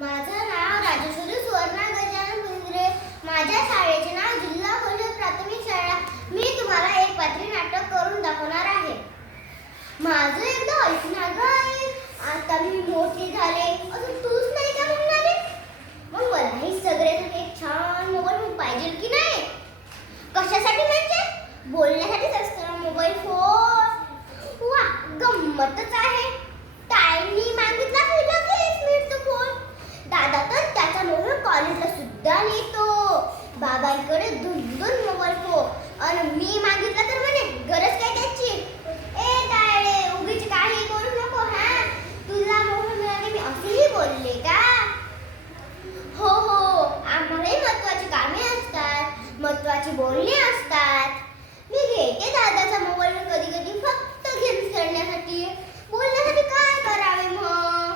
माझं नाव राजेश्वरी सुवर्णा गजानन पुंजरे. माझ्या शाळेचे नाव जिल्हा परिषद प्राथमिक शाळा. मी तुम्हाला एक पात्री नाटक करून दाखवणार आहे. माझं एकदा ऐकणार काय, आता मी मोठी झाले अजून तूच नाही का म्हणणारे? मग मलाही सगळ्यासाठी एक छान मोबाईल पाहिजे की नाही? कशासाठी म्हणजे? बोलण्यासाठीच असतो मोबाईल फोन. वा, गंमतच आहे. ताईंनी मागितला की लगेच मिळतो फोन. दादा तर त्याचा मोबाईल कॉलेजला सुद्धा नेतो. बाबांकडे दोन मोबाईल फोन आणि मी मागितला तर म्हणे गरज काय त्याची? ए तायडे, उगीच काही करू नको हा. तुला मोबाईल मिळाले मी असेही बोलले का? हो हो, आम्हालाही महत्वाची कामे असतात, महत्वाची बोलणी असतात. मी घेते दादाचा मोबाईल कधी कधी फक्त गेम्स खेळण्यासाठी. बोलण्यासाठी काय करावे मग?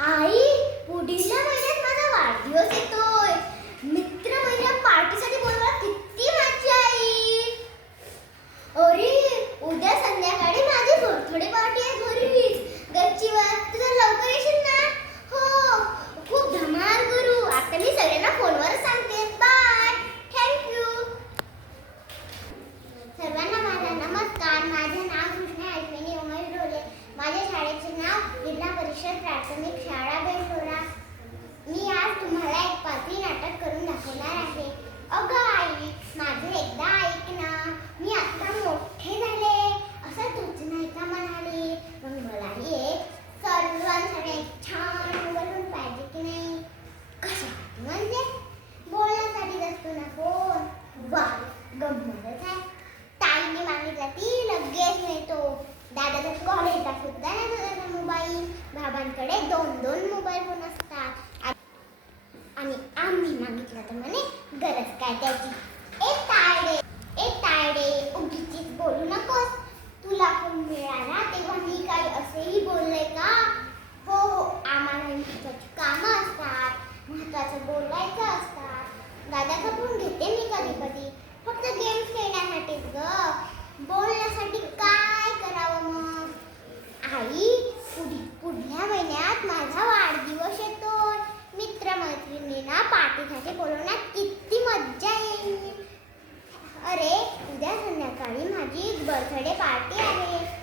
आई, पुढील महिन्यात माझा वाढदिवस येतोय. मित्र पार्टीसाठी बोलवा, किती मजा येईल. अरे, उद्या संध्याकाळी माझी बर्थडे पार्टी आहे घरीच, गच्चीवर. तुझं लवकर येशील ना? हो, खूप धमाल करू. आता मी सगळ्यांना फोनवर सांगते. Bye, thank you. सर्वांना माझा नमस्कार. माझे नाव कृष्णा अश्विनी उमेश ढोले. माझ्या शाळेचे नाव जिल्हा परिषद प्राथमिक शाळा बेलटोरा. मी आज तुम्हाला एक पात्री नाटक करून दाखवणार आहे. अगं आई, माझं एकदा ऐक ना. मी आता मोठे झाले असं तूच नाही का म्हणाली? मग मलाही एक सर्वांसाठी एक छान मोबाईल पाहिजे की नाही? कशासाठी म्हणजे? बोलण्यासाठीच असतो ना फोन. वा, गंमतच आहे. ताईने मागितला ती लगेच मिळतो. दादाचा कॉलेजला सुद्धा नाही त्याचा मोबाईल. बाबांकडे दोन मोबाईल फोन असतात आणि आम्ही मागितलं तर म्हणे गरज काय त्याची? ए तायडे, उगीचीच बोलू नकोस. तुला फोन मिळाला तेव्हा मी काय असेही बोलले का? हो हो, आम्हाला महत्वाची कामं असतात, महत्वाचं बोलायचं असतात. दादाचा फोन घेते मी कधी कधी, फक्त गेम्स खेळण्यासाठीच ग. बोलण्यासाठी काय करावं मग? आई, पुढल्या महिन्यात माझा वाढदिवस येतोय. मित्रमैत्रिणींना पार्टीसाठी बोलवण्यात किती मज्जा येईल. अरे, उद्या संध्याकाळी माझी बर्थडे पार्टी आहे.